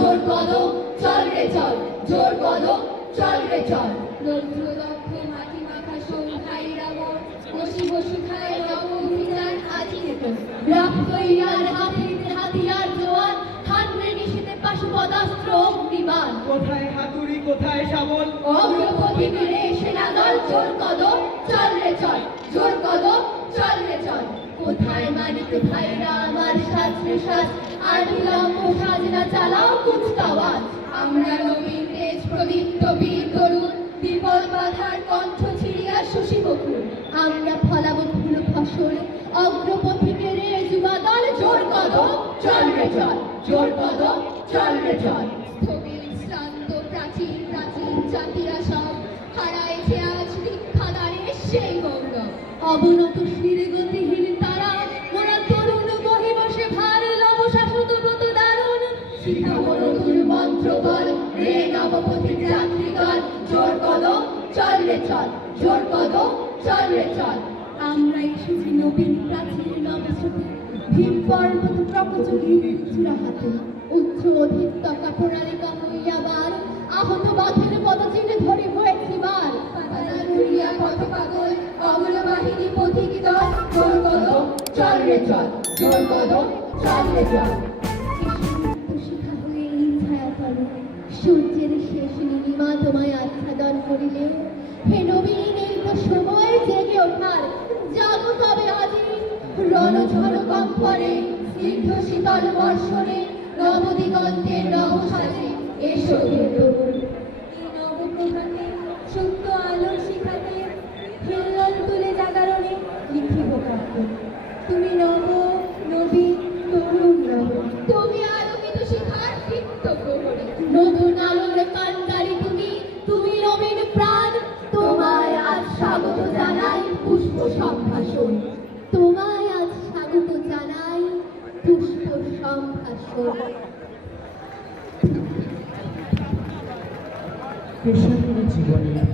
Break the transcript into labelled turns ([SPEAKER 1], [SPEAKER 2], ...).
[SPEAKER 1] জোর কদম চল রে চল জোর কদম চল রে চল। রৌদ্র দক্ষ মাটি মাখা সন্ধ্যাইরা মোর বসি বসি খায় নব অভিযান আজি নেতন রক্ত ইয়ার হাতিতে হাতিয়ার জোয়ান থানবে নিষেধে পাশুপদাস্ত্র অগ্নিবাণ
[SPEAKER 2] কোথায় হাতুড়ি কোথায় শাবল?
[SPEAKER 1] অগ্রপথি মেরে সেনাদল জোর কদম চল রে চল জোর কোথায় ভাইরা, আমার সাজরে সাজ আর সাজনা চালাও কুচকাওয়াজ। আমরা নবীন তেজ প্রদীপ্ত বীর তরুণ বিপদ বাধার কণ্ঠ ছিড়িয়া শশী বকুল। আমরা ফলাবো ফুল ফসল অগ্রপথি মেরে যুবাদল জোর কদম, চল রে চল, জোর কদম, চল রে চল। স্থবির, শ্রান্ত, প্রাচীন প্রাচীন জাতিরা সব হারাইছে আজ দীক্ষাদারে সেই গৌরব। অবনত শিরে দারুণ শিখা মরুর মন্ত্র বল রে নবপথির যাত্রীগণ জোর কদম, চল রে চল, জোর কদম, চল রে চল। আমরা এসেছি নবীন প্রাচীর নবস্রোতে, ভীম পর্বত প্রকচুরি চূড়া হাতে। উচ্চ অধিক তকা প্রণালিকা হইয়াবার আহত বাথের পদচিহ্নে ধরে হয়েছি বার। পথ পাগল, অমল বাহিনী পথিক দল জোর কদম, চল রে চল, জোর কদম, চল রে চল। নীলিমা তোমায় আচ্ছাদন করিলে, হে নবীন তো সময় জেগে ওঠার। জাগো তবে আজি রণঝড় কম্পরে স্নিগ্ধ শীতল বর্ষণে, নবদিগন্তের নব সাজে এসো হে তরুণ এই নবপ্রভাতে, সত্য শিখাতে হিল্লোল তুলে লিখিব তুমি নব, নবী, তরুণ নব। তুমি আলোকিত শিখার দীপ্ত প্রহরী নতুন আলোর কান্ডারি তুমি তুমি নবীন প্রাণ। তোমায় আজ স্বাগত জানাই পুষ্প সম্ভাষণ। তোমায় আজ স্বাগত জানাই পুষ্প সম্ভাষণ।
[SPEAKER 2] পেশাগত জীবনে।